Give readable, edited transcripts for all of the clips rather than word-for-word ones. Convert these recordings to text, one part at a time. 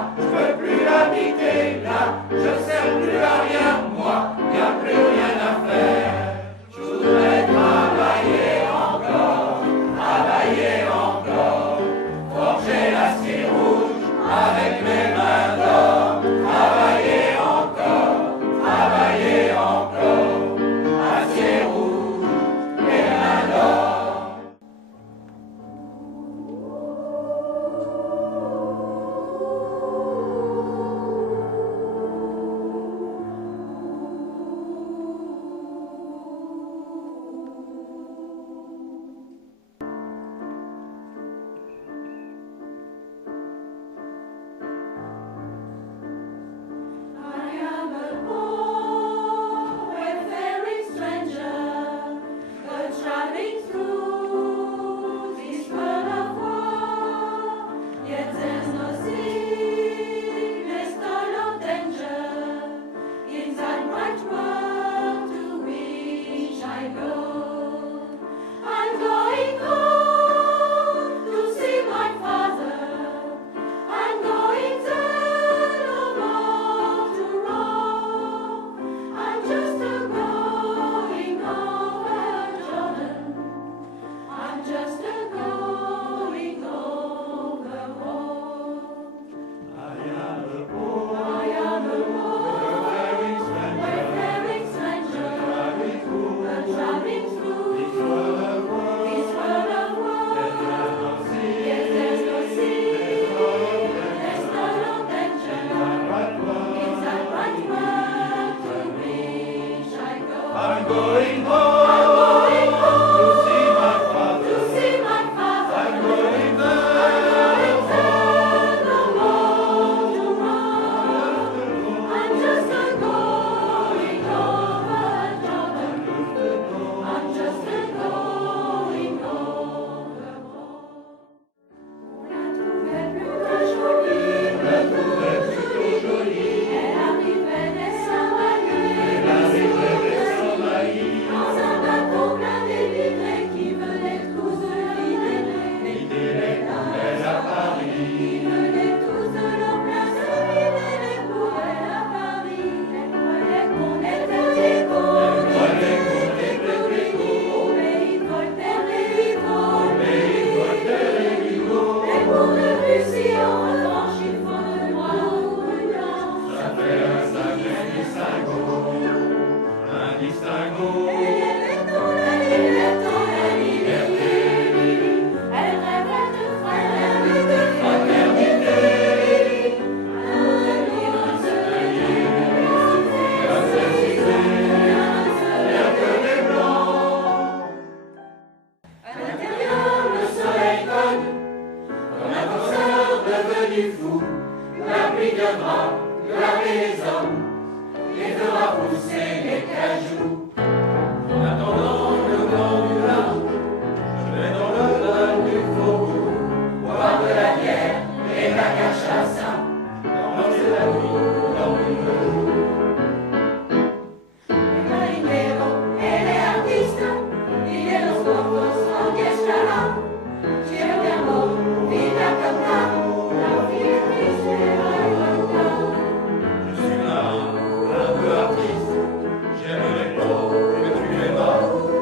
là, je peux plus habiter là, je sers plus à rien, moi, y a plus rien à faire. Je voudrais travailler encore, forger l'acier rouge avec mes mains d'or, travailler encore, acier rouge et mains d'or. I'm going home to see my father. I'm going there no more to roam. I'm just a going over Jordan. I'm just a going over. On la trouvait plutôt jolie. Elle arrivait des Saint-Marie. Dans un bateau plein d'émigrés qui venaient tous de l'idée les poubelles à Paris. Qui venaient tous de leur place de vider les poubelles à Paris. Elles croyaient qu'on était des cons. Au pays de Voltaire et Hugo. Et pour de Lucie en revanche, il faut de noir ou de blanc. Ça fait un sacré distinguo, un distinguo. Elle rêvait de fraternité, de lire un seul livre, Rien que des blancs. à l'intérieur, le soleil cogne, Comme un danseur devenu fou, la pluie viendra laver les hommes et fera pousser les cajous. En attendant le blanc du vin, je vais dans le bar du faubourg, boire de la bière et de la cachaça, danser l'amour dans une joue. les marineros et les artistes, y de los cortos orquestarán. Cierto, vida cantar, la vie est triste et racontar. Je suis là, un peu artiste, j'aimerais trop que tu m'aimes.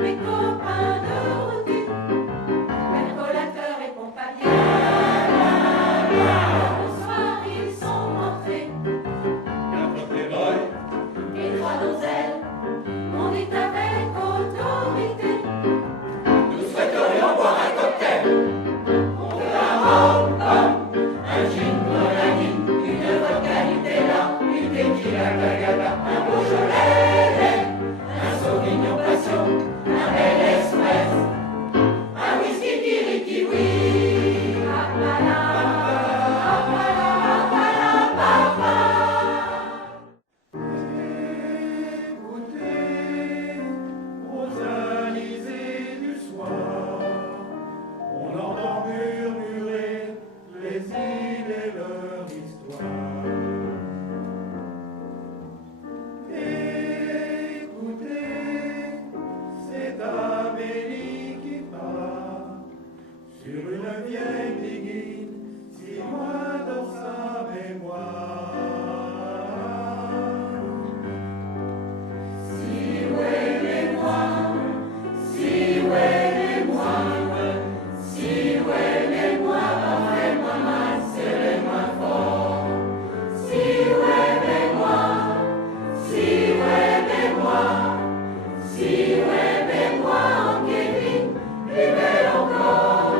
mes copains de routine, percolateur et pompe à bière. Le soir ils sont entrés, 4 playboys et 3 donzelles, on dit avec autorité. Nous souhaiterions boire un cocktail. On veut un rhum, un gin grenadine, une vodka Nutella, une tequila Cagada, un Beaujolais, un Sauvignon Passion, un bel Express, un whisky Kiri Kiwi. Apala, apala, apala, papa. Écoutez, aux alizés du soir, on entend murmurer les îles et leur histoire. Écoutez, c'est Amélie qui part sur une vieille biguine, si loin dans sa mémoire. Si ouais les moi, si ouais les moi, si ouais les moi, après moi mal, c'est les moins forts. Si ouais les moi, si ouais les moi, si ouais les moi, en Kevin, plus belle encore.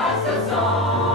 grâce au sang